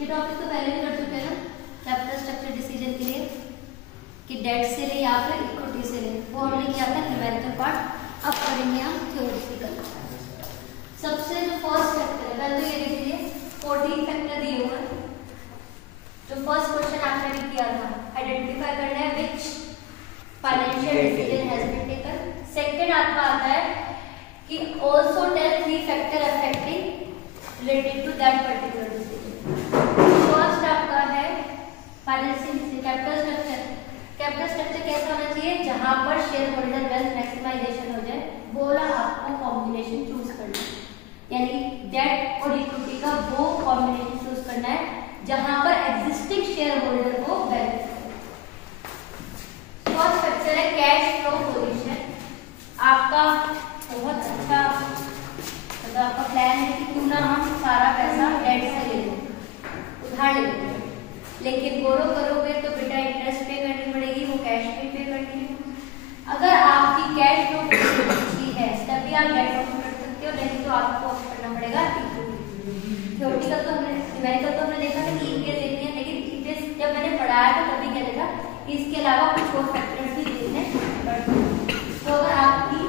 ये टॉपिक तो पहले भी कर चुके हैं ना कैपिटल स्ट्रक्चर डिसीजन के लिए कि डेट से ले या फिर इक्विटी से ले, वो हमने किया था न्यूमेरिकल पार्ट। अब करेंगे हम थ्योरेटिकल। सबसे जो फर्स्ट फैक्टर है, पहले तो ये देख लीजिए 14 फैक्टर दिए हुए हैं। जो फर्स्ट क्वेश्चन आपने भी किया था, आइडेंटिफाई करना है which financial decision has been taken. Second आपका आता है कि also tell 3 factor affecting related to that particular decision. First आपका है financial capital structure. Capital structure कैसा होना चाहिए, जहां पर शेयर होल्डर वेल्थ मैक्सिमाइजेशन हो जाए, वो वाला आपको कॉम्बिनेशन चूज करना है। यानी डेट और इक्विटी का वो कॉम्बिनेशन चूज करना है जहां पर एग्जिस्टिंग शेयर होल्डर को बेनिफिट हो। फर्स्ट फैक्टर है कैश फ्लो पोजीशन। आपका बहुत अच्छा मतलब आपका प्लान है कि क्यों ना हम सारा पैसा डेट से ले लें, उधार ले लें, लेकिन बोरो करोगे तो बेटा इंटरेस्ट पे करनी पड़ेगी, वो कैश पे करनी है। अगर आपकी कैश फ्लो अच्छी है तभी आप डेट ऑफ कर सकते हो, नहीं तो आपको ऑफ करना पड़ेगा इक्विटी। थ्योरेटिकल तो हमने न्यूमेरिकल तो हमने देखा था कि ईपीएस देखनी है, लेकिन ईपीएस जब मैंने पढ़ाया था तभी क्या देखा कि इसके अलावा कुछ और फैक्टर्स भी देखने पड़ते हैं। तो अगर आपकी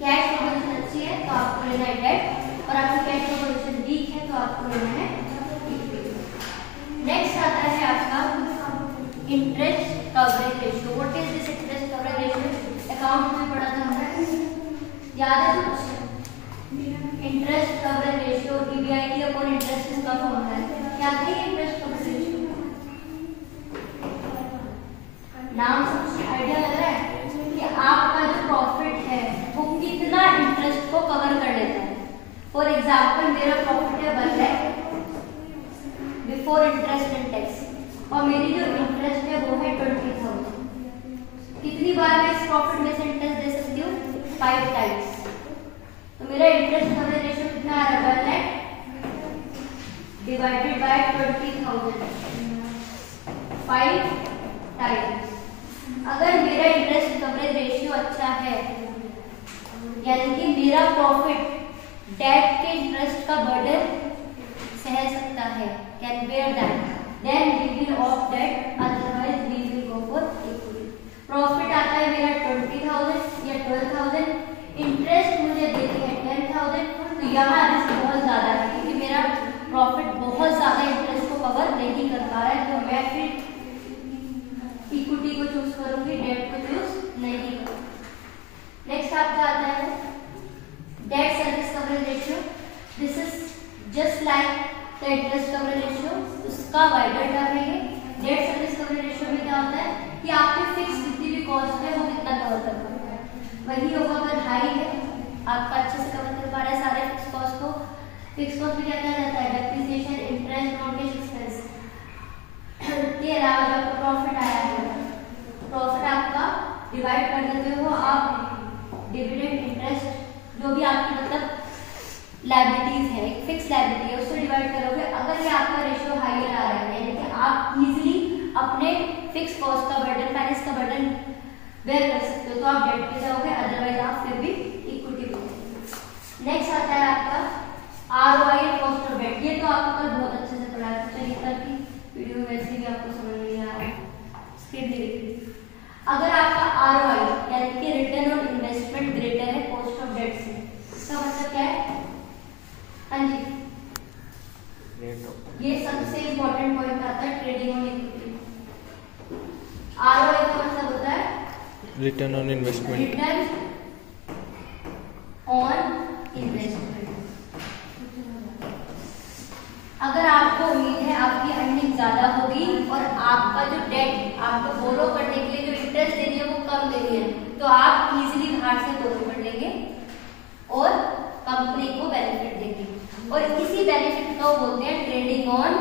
कैश फ्लो पोजीशन अच्छी है तो आपको लेना है डेट, और आपकी कैश फ्लो पोजीशन वीक है तो आपको लेना है इक्विटी। नेक्स्ट आता है आपका interest coverage ratio. What is this interest coverage ratio? Account में पढ़ा था हमने, याद है कुछ? Interest coverage ratio EBIT upon interest इसका फॉर्मूला है। क्या है इंटरेस्ट कवरेज रेशियो? नाम से आइडिया लग रहा है कि आपका जो प्रॉफिट है वो कितना इंटरेस्ट को कवर कर लेता है। फॉर एग्जांपल मेरा प्रॉफिट है 1 lakh before interest and tax, और मेरी जो इंटरेस्ट है वो है 20,000। कितनी बार मैं इस प्रॉफिट में से इंटरेस्ट दे सकती हूँ? 5 टाइम्स। तो मेरा इंटरेस्ट कवरेज रेशियो कितना आ रहा है? 1 लाख डिवाइडेड बाय 20,000, 5 टाइम्स। अगर मेरा इंटरेस्ट कवरेज रेशियो अच्छा है, यानी कि मेरा प्रॉफिट डेट के इंटरेस्ट का बर्डन सह सकता है, can bear that, then we will off debt, otherwise we will go for equity. Profit आता है मेरा 20,000 या 12,000, इंटरेस्ट मुझे देते हैं 10,000, तो यहाँ रिस्क बहुत ज्यादा है क्योंकि मेरा प्रॉफिट बहुत ज्यादा इंटरेस्ट को कवर नहीं कर पा रहा है, तो मैं फिर इक्विटी को चूज करूंगी, डेट को चूज नहीं करूंगी। नेक्स्ट आपका आता है debt service coverage ratio. This is just like the interest coverage ratio, उसका वाइडर टर्म है ये। डेट सर्विस कवरेज रेशियो में क्या होता है कि आपकी फिक्स जितनी भी कॉस्ट है वो कितना कवर कर पाता है, वही होगा। अगर हाई है, आपका अच्छे से कवर कर पा रहा है सारे फिक्स कॉस्ट को। फिक्स कॉस्ट में क्या किया जाता है? Depreciation, interest, non cash expense के अलावा जो आपका प्रॉफिट आया है, प्रॉफिट आपका डिवाइड कर देते हो आप डिविडेंड, इंटरेस्ट, जो भी आपकी मतलब लायबिलिटीज है, एक फिक्स लायबिलिटी है, उससे डिवाइड करोगे। अगर ये आपका रेशियो हाईयर आ रहा है, यानी कि आप इजीली अपने फिक्स कॉस्ट का बर्डन, फाइनेंस का बर्डन बेयर कर सकते हो, तो आप डेट पे जाओगे, अदरवाइज आप फिर भी इक्विटी पे। नेक्स्ट आता है आपका आरओआई, कॉस्ट ऑफ डेट। ये तो आपको कल बहुत अच्छे से पढ़ाया था, चलिए कल की वीडियो वैसे भी आपको समझ नहीं आया, स्किप नहीं देखी। अगर आपका आरओआई यानी कि रिटर्न ऑन इन्वेस्टमेंट ग्रेटर है कॉस्ट ऑफ डेट से, इसका मतलब क्या है? हाँ जी, ये सबसे इंपॉर्टेंट पॉइंट आता है ट्रेडिंग ऑन इक्विटी। आरओआई का मतलब होता है return on investment, return on investment. अगर आपको उम्मीद है आपकी अर्निंग ज्यादा होगी और आपका जो डेट आपको बोरो करने के लिए जो इंटरेस्ट देनी है वो कम देनी है, तो आप इजीली बाहर से बोरो कर लेंगे और कंपनी को बेनिफिट देंगे। और इसी बेनिफिट को बोलते हैं ट्रेडिंग ऑन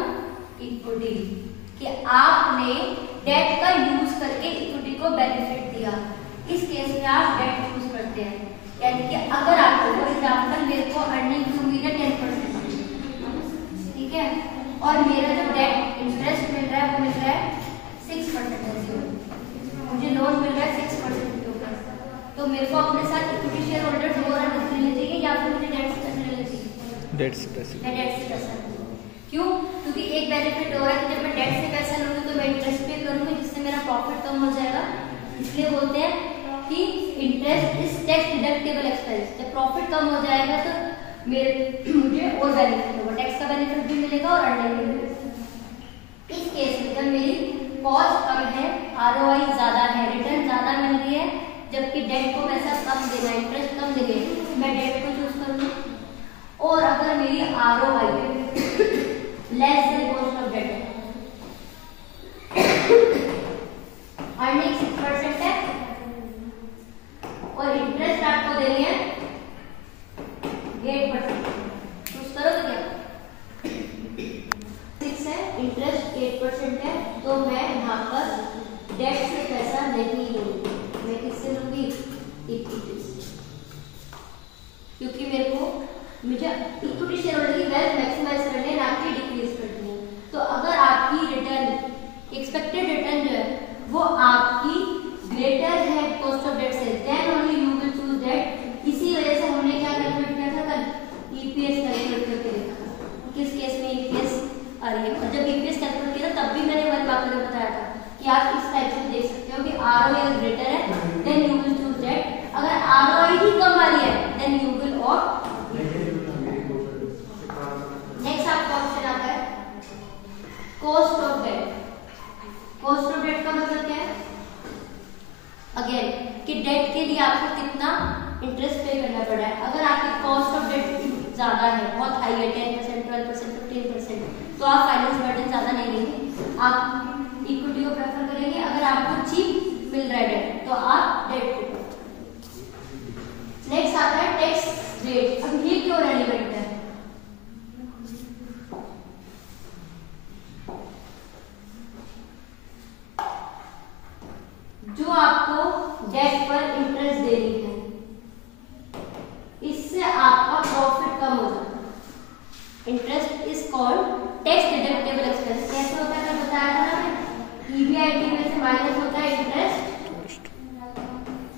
इक्विटी, कि आपने डेट का यूज करके इक्विटी को बेनिफिट दिया। इस केस में आप डेट यूज करते हैं, यानी कि अगर आपको फॉर एग्जाम्पल मेरे को अर्निंग की उम्मीद है 10%, ठीक है, और मेरा जो डेट इंटरेस्ट मिल रहा है वो मिल रहा है 6%, मुझे लोन मिल रहा है 6% के ऊपर, तो मेरे को अपने साथ इक्विटी शेयर होल्डर 2 लेने चाहिए या फिर मुझे डेट से पैसे लेने चाहिए? डेट से पैसे। डेट से पैसे क्यों? क्योंकि एक बेनिफिट हो रहा है कि जब मैं डेट से पैसा लूंगी तो मैं इंटरेस्ट पे करूंगी, जिससे मेरा प्रॉफिट कम हो जाएगा। इसलिए बोलते हैं कि interest is tax deductible expense. जब प्रॉफिट कम हो जाएगा तो मुझे और बेनिफिट होगा, टैक्स का बेनिफिट भी मिलेगा और अर्निंग भी मिलेगा। इस केस में जब मेरी कॉस्ट कम है, आरओआई ज्यादा है, रिटर्न ज्यादा मिल रही है, जबकि डेट को पैसा कम देना है, इंटरेस्ट कम देना है, मैं डेट को चूज करूंगी। और अगर मेरी ROI less than cost of debt है, अर्निंग 6% है और इंटरेस्ट आपको देनी है 8%, चूज करोगे क्या? 6 है, इंटरेस्ट 8% है, तो मैं यहाँ पर डेट से पैसा नहीं लूंगी, मैं किससे लूंगी? इक्विटी से। क्योंकि मेरे को मुझे इक्विटी शेयर होल्डर की वेल्थ मैक्सिमाइज करनी है, ना कि डिक्रीज करनी है। तो अगर आपकी रिटर्न, एक्सपेक्टेड रिटर्न जो है वो आपकी ग्रेटर है कॉस्ट ऑफ डेट से, then only you will choose debt. इसी वजह से हमने क्या कैलकुलेट किया था कल? ईपीएस कैलकुलेट करके देखा था, किस केस में ईपीएस आ रही है। और जब ईपीएस कैलकुलेट किया तब भी मैंने हमारे बात में बताया था कि आप इस टाइप से देख सकते हो कि आरओआई ग्रेटर है, then you will choose debt. अगर आरओआई ही कम आ रही है, then you will opt. Next आपका ऑप्शन आता है cost of debt. Cost of debt का मतलब क्या है? अगेन कि डेट के लिए आपको कितना इंटरेस्ट पे करना पड़ रहा है। अगर आपकी कॉस्ट ऑफ डेट ज्यादा है, बहुत हाई है, 10%, 12%, 15%, तो आप फाइनेंस बर्डन ज्यादा नहीं लेंगे, आप इक्विटी को प्रेफर करेंगे। अगर आपको चीप मिल रहा है डेट, तो आप डेट को। नेक्स्ट आता है टैक्स रेट। अब ये क्यों रेलिवेंट है? जो आपको डेट पर इंटरेस्ट देनी है, इससे आपका प्रॉफिट कम हो जाता है। Interest is called tax deductible expense. कैसे होता है मैं बताया था ना, ईबीआईटी में से माइनस होता है इंटरेस्ट,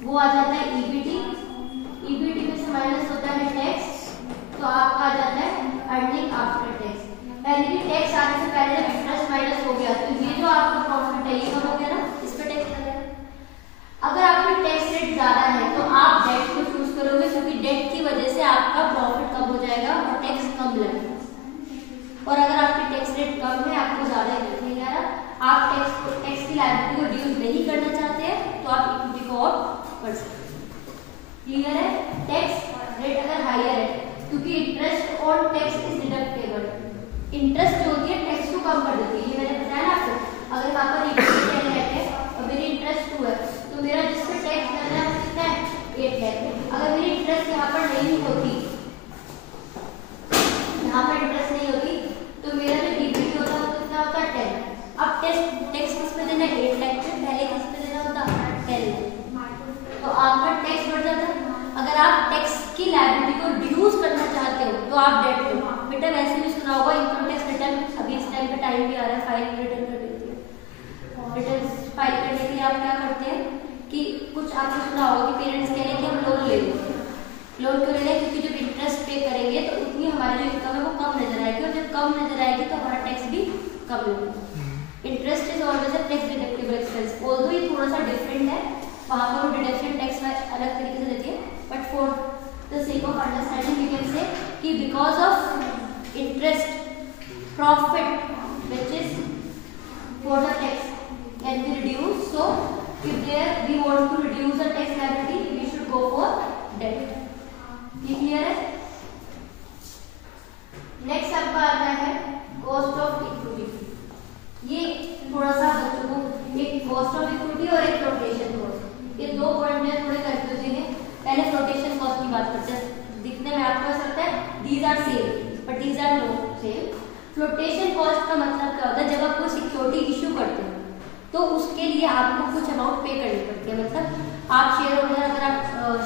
वो आ जाता है ईबीटी, ईबीटी में से माइनस होता है टैक्स, तो आपका आ जाता है अर्निंग आफ्टर टैक्स। पहले भी टैक्स आने से पहले जब इंटरेस्ट माइनस हो गया तो ये जो आपका प्रॉफिट है ये कम हो गया ना, इस पे टैक्स लगेगा। अगर आपकी टैक्स रेट ज्यादा है तो आप डेट को चूज करोगे, क्योंकि डेट की वजह से आपका प्रॉफिट कम हो जाएगा और टैक्स कम लगेगा। और अगर आपकी टैक्स रेट कम है, आपको ज्यादा इफेक्ट नहीं आ रहा, आप टैक्स की लायबिलिटी को रिड्यूस नहीं करना चाहते हैं, तो आप इक्विटी को ऑप्ट कर सकते हैं। क्लियर है? टैक्स रेट अगर हायर है, क्योंकि interest on tax is deductible, interest जो होती है टैक्स को कम कर देती है। ये मैंने बताया ना आपको। अगर वहां पर इक्विटी 10 है और मेरी इंटरेस्ट 2 है, तो मेरा जिस पे टैक्स लगना है कितना है? 8 है। अगर मेरी इंटरेस्ट यहाँ पर नहीं होती, यहाँ पर इंटरेस्ट नहीं होती, तो मेरा जो ईबीटी होता है वो कितना होता है? 10। अब टैक्स किस पे देना है? 8 लाख पे। पहले किस पे देना होता? 10। तो आपका टैक्स बढ़ जाता है। अगर आप टैक्स की लायबिलिटी को रिड्यूस करना चाहते हो तो आप डेट को, बेटा वैसे भी सुना होगा इनकम टैक्स रिटर्न, अभी इस टाइम पे टाइम भी आ रहा है, फाइल रिटर्न कर देती है। रिटर्न फाइल करने के लिए आप क्या करते हैं कि कुछ आपने सुना होगा कि पेरेंट्स कह रहे हैं कि हम लोन ले लें। लोन क्यों ले लें? क्योंकि जब इंटरेस्ट पे करेंगे तो उतनी हमारी जो इनकम है वो कम नजर आएगी, और जब कम नजर आएगी तो हमारा टैक्स भी कम लगेगा। Interest is always a tax deductible expense. Although ये थोड़ा सा डिफरेंट है, वहां पर वो डिडक्शन टैक्स में अलग तरीके से देती है, but for the sake of understanding we can say कि because of interest profit which is for the tax can be reduce. So if there we want to reduce the tax liability, we should go for debt. Clear है? Next आपका आता है cost of equity. ये थोड़ा सा बच्चों को एक कॉस्ट ऑफ इक्विटी और एक फ्लोटेशन कॉस्ट, ये दो पॉइंट में थोड़े कंफ्यूजिंग है। पहले फ्लोटेशन कॉस्ट की बात करते हैं। दिखने में आपको ऐसा लगता है these are same, but these are not same. Flotation cost का मतलब क्या होता है? जब आप कोई सिक्योरिटी इशू करते हैं तो उसके लिए आपको कुछ अमाउंट पे करनी पड़ती है। मतलब आप शेयर होल्डर, अगर आप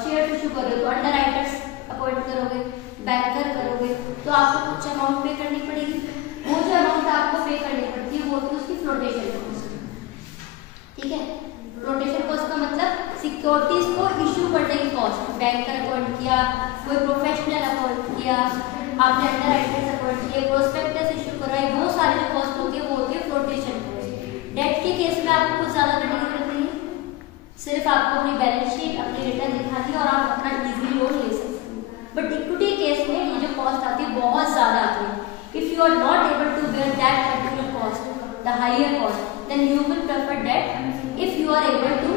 शेयर इशू कर रहे हो तो अंडर राइटर्स अपॉइंट करोगे, बैंकर करोगे, तो आपको कुछ अमाउंट पे करनी पड़ेगी। वो जो अमाउंट आपको पे करनी पड़ती है वो होती है उसकी फ्लोटेशन कॉस्ट। ठीक है? फ्लोटेशन कॉस्ट का मतलब सिक्योरिटीज को इशू करने की कॉस्ट। बैंकर अपॉइंट किया, कोई प्रोफेशनल अपॉइंट किया, आपने अंडर राइटर्स अपॉइंट किए, प्रोस्पेक्टस इशू कर रहा है, वो सारी जो कॉस्ट होती है वो होती है फ्लोटेशन कॉस्ट। डेट के केस में आपको कुछ ज्यादा करने की जरूरत नहीं है, सिर्फ आपको अपनी बैलेंस शीट अपनी रिटर्न दिखानी है और आप अपना इजीली लोन ले सकते हैं। बट इक्विटी केस में ये जो कॉस्ट आती है बहुत ज्यादा आती है। If you are not able to bear that particular cost, the higher cost, then you will prefer debt. If you are able to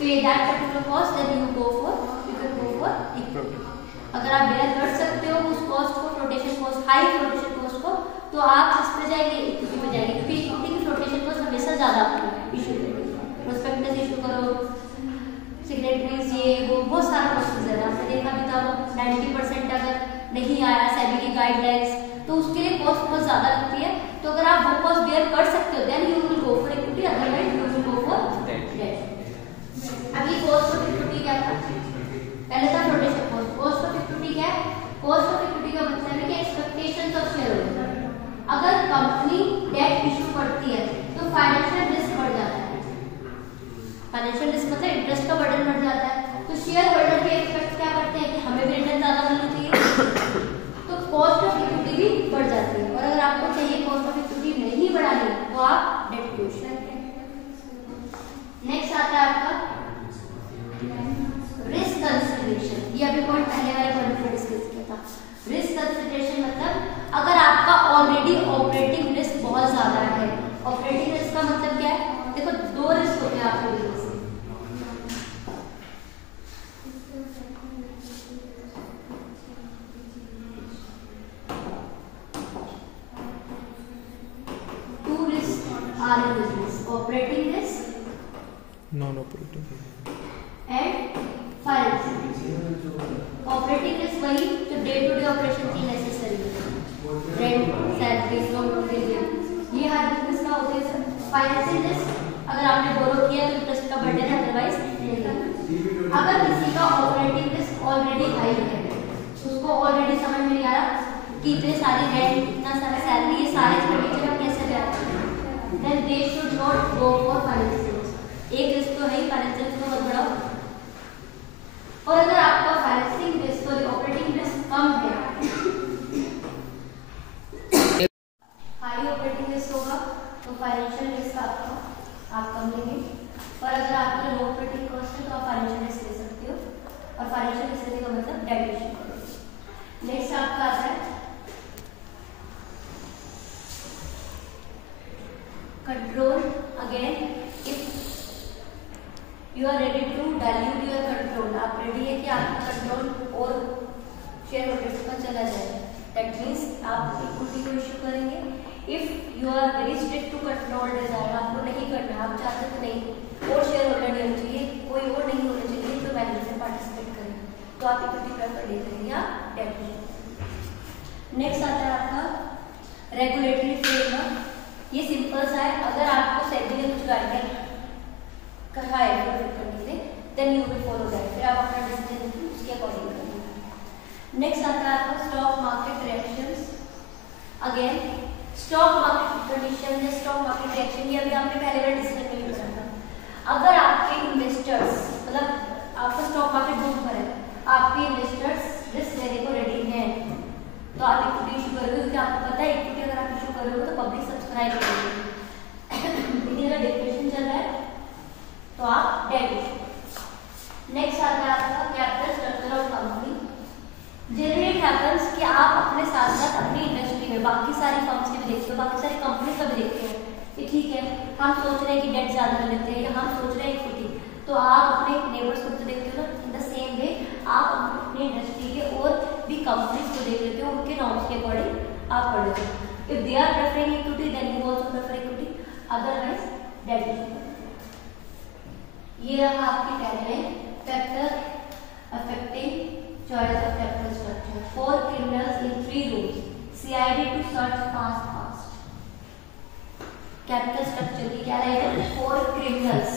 pay that particular cost, then you can go for equity। अगर आप bear कर सकते हो उस cost को, flotation cost, high flotation cost को, तो आप किस पे जाएंगे, इक्विटी में जाएंगे, क्योंकि इक्विटी की फ्लोटेशन कॉस्ट हमेशा ज्यादा आती है। इशू प्रोस्पेक्टस इशू करो, सिग्नेटरीज, ये वो बहुत सारा प्रोसेस है। आपने देखा भी था 90% अगर नहीं आया सेबी की गाइडलाइंस तो उसके लिए कॉस्ट बहुत ज्यादा लगती है। तो अगर आप वो कॉस्ट बेयर कर सकते हो then you will go for equity, otherwise you will go for debt. अभी कॉस्ट ऑफ इक्विटी क्या था, पहले था flotation cost. Cost of equity क्या है, कॉस्ट ऑफ इक्विटी का मतलब है कि एक्सपेक्टेशंस ऑफ शेयर होल्डर। अगर कंपनी डेट इशू करती है तो फाइनेंशियल रिस्क बढ़ जाता है। फाइनेंशियल रिस्क मतलब इंटरेस्ट का बर्डन बढ़ जाता है। तो शेयर होल्डर भी एक्सपेक्ट क्या करते हैं कि हमें भी रिटर्न ज्यादा मिलना चाहिए, तो कॉस्ट ऑफ इक्विटी भी बढ़ जाती है। और अगर आपको चाहिए कॉस्ट ऑफ इक्विटी नहीं बढ़ानी तो आप डेट यूज करते हैं। नेक्स्ट आता है आपका रिस्क कंसिडरेशन। ये अभी पॉइंट पहले वाले पॉइंट में डिस्कस किया था। रिस्क कंसिडरेशन मतलब अगर आपका ऑलरेडी ऑपरेटिंग रिस्क बहुत ज्यादा है। ऑपरेटिंग रिस्क का मतलब क्या है, देखो दो रिस्क होते हैं आपके बिजनेस में। Two risk are in business, operating risk, non operating and financial. Operating risk वही जो डे टू डे ऑपरेशन की नेसेसरी है, रेंट, सैलरी, लोन, ये हर बिजनेस का होता है सर। फाइनेंशियल रिस्क अगर आपने बोरो किया तो इंटरेस्ट का बर्डन है, अदरवाइज नहीं। अगर किसी का ऑपरेटिंग रिस्क ऑलरेडी हाई है, उसको ऑलरेडी समझ में नहीं आ रहा कि इतने सारे रेंट, इतना सारा सैलरी, ये सारे एक्सपेंडिचर हम कैसे bear, then they should not go for financial risk. एक रिस्क तो है ही, फाइनेंशियल रिस्क मत बढ़ाओ। और अगर आपका फाइनेंसिंग रिस्क और ऑपरेटिंग रिस्क कम है, हाई ऑपरेटिंग रिस्क होगा तो फाइनेंशियल रिस्क आपका आप कम लेंगे। और अगर आपका लो ऑपरेटिंग कॉस्ट है तो आप फाइनेंशियल रिस्क ले सकते हो। और फाइनेंशियल रिस्क लेने का मतलब डेट इशू करोगे। नेक्स्ट आपका आता है control. Again if you are ready to dilute your control, आप रेडी है कि आपका कंट्रोल और शेयर होल्डर्स पर चला जाए, दैट मीन्स आप इक्विटी को इशू करेंगे। If you are very strict to control desire, आपको नहीं करना, आप चाहते तो नहीं और शेयर होल्डर नहीं होना चाहिए, कोई और नहीं होना चाहिए तो मैनेजर में पार्टिसिपेट करें, तो आप इक्विटी प्रेफर नहीं करेंगे, आप डेट इशू। नेक्स्ट आता है आपका रेगुलेटरी फ्रेमवर्क। ये सिंपल सा है, अगर आपको सेबी ने कुछ गाइडलाइन कहा है करने के लिए, then you will follow that, फिर आप अपना डिसीजन उसके अकॉर्डिंग करेंगे। नेक्स्ट आता है आपका stock market reactions. Again stock market condition या स्टॉक मार्केट रिएक्शन, ये अभी आपने पहले बार डिस्कस नहीं किया था। अगर आपके इन्वेस्टर्स मतलब आपका स्टॉक मार्केट बूम पर है, आपके इन्वेस्टर्स रिस्क लेने को रेडी हैं, तो आप इक्विटी इशू करोगे, क्योंकि आपको पता है इक्विटी अगर आप इशू करोगे तो पब्लिक सब्सक्राइब करेगी। लेकिन अगर डिप्रेशन चल रहा है तो आप डेट इशू। नेक्स्ट आता है आपका capital structure of company. Generally it happens कि आप अपने साथ साथ अपनी इंडस्ट्री में बाकी सारी फर्म्स के भी देखते हो, बाकी सारी कंपनी का भी देखते हैं कि ठीक है हम सोच रहे हैं कि डेट ज़्यादा लेते हैं या हम सोच रहे हैं इक्विटी, तो आप अपने नेबर्स को तो देखते हो ना। इन द सेम वे आप अपनी इंडस्ट्री के और भी कंपनीज को देख लेते हो, उनके नॉर्म्स के अकॉर्डिंग आप पढ़ लेते हो। If they are preferring equity then you also prefer equity, otherwise debt issue. ये रहा आपकी tagline, factor affecting choice of capital structure, 4 criminals in 3 rooms, CID to search fast। Capital structure की क्या लाइन है, 4 criminals।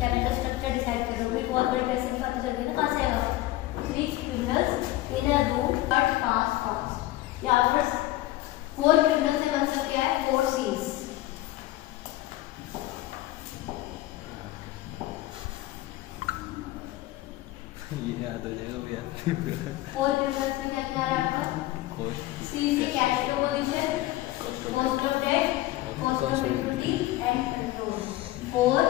कैपिटल स्ट्रक्चर डिसाइड करोगे, बहुत बड़ी पैसे की बात चल रही है ना, कहाँ से आएगा, 3 criminals in a room, search fast। यहाँ पर 4 criminals से मतलब क्या है, 4 C's। ये याद हो जाएगा भैया। 4 क्रिमिनल्स में क्या क्या है आपका? C is the cash flow position, cost of debt, cost of equity and control. 4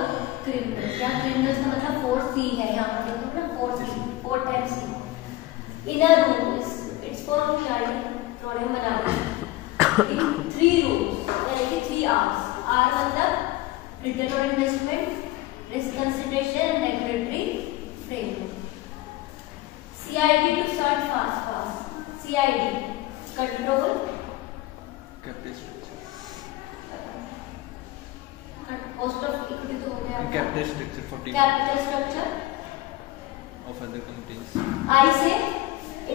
criminals, यहाँ criminals का मतलब 4C है, यहाँ पर देखो ना 4C, 4 times C. In a room, it's for drawing बना रहे in 3 rooms, यानी कि 3 R's. R मतलब return on investment, risk consideration and regulatory framework. CID to start fast. CID control, capital structure, cost of equity तो हो गया. Capital structure 14 Capital structure. Of other companies. I से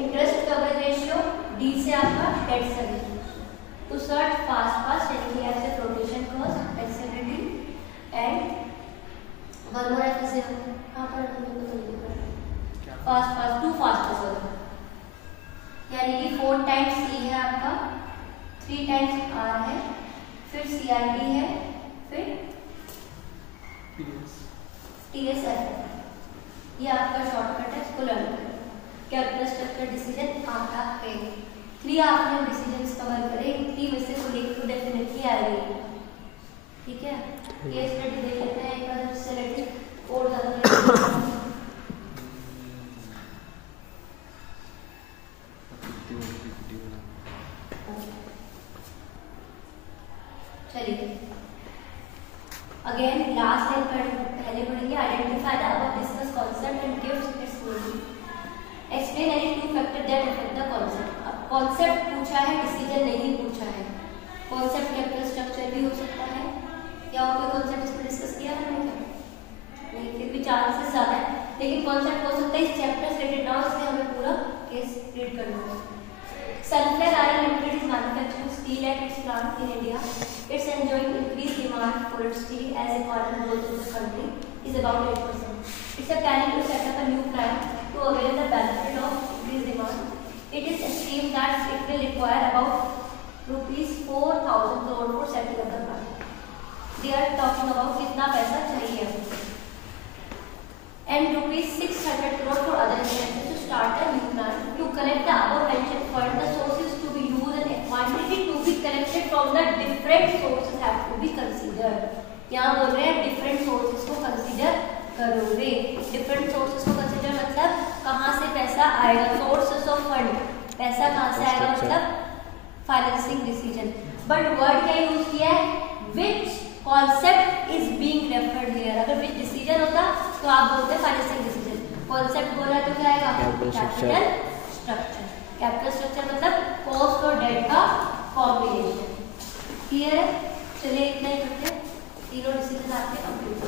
interest coverage ratio, D से आपका debt service ratio. To start fast यानी कि ऐसे flotation cost, flexibility and one more ऐसे कहाँ पर हमने तो लिखा है fast too fast सर, यानी कि 4 times C है आपका, 3 times R है, फिर CID है, फिर TS है. ये आपका शॉर्टकट है, इसको लर्न करें. कैपिटल स्ट्रक्चर डिसीजन आपका है. 3 आपने डिसीजंस कवर करे, 3 में से कोई एक तो डेफिनेटली आएगी. ठीक है, केस स्टडी देख लेते हैं एक बार इससे रिलेटेड और ज्यादा. चलिए अगेन लास्ट टाइम पहले पढ़ेंगे. Identify the above discuss concept and give its meaning. Explain any 2 factor that affect the concept. अब कांसेप्ट पूछा है, डिसीजन नहीं पूछा है. कांसेप्ट कैपिटल स्ट्रक्चर भी हो सकता है या और कोई कांसेप्ट इसमें डिस्कस किया है नहीं, फिर भी चांसेस ज्यादा है, लेकिन कांसेप्ट हो सकता है इस चैप्टर से रिलेटेड ना हो, इसलिए हमें पूरा केस रीड करना है. Sunflare Iron Limited is manufacturing steel at its plant in India. It's enjoying increased demand for its steel as economic growth of the country is about 8%. It's planning to set up a new plant to avail the benefit of increased demand. It is estimated that it will require about rupees 4,000 crore for setting up the plant. They are talking about कितना पैसा चाहिए and rupees 600 crore for other expenses to start a new plant. To collect the above mentioned fund, the sources to be used and a quantity to be collected from the different sources have to be considered. यहाँ बोल रहे हैं different sources को consider करोगे. different sources को consider मतलब कहाँ से पैसा आएगा, sources of fund, पैसा कहाँ से आएगा मतलब financing decision. But word क्या use किया है? Which concept is being referred here. अगर which decision होता तो आप बोलते फाइनेंसिंग डिसीजन. कॉन्सेप्ट बोल रहा है तो क्या आएगा? Capital structure. कैपिटल स्ट्रक्चर मतलब कॉस्ट और डेट का कॉम्बिनेशन. क्लियर है? चलिए इतना ही करते हैं, तीनों डिसीजन आपके कंप्लीट.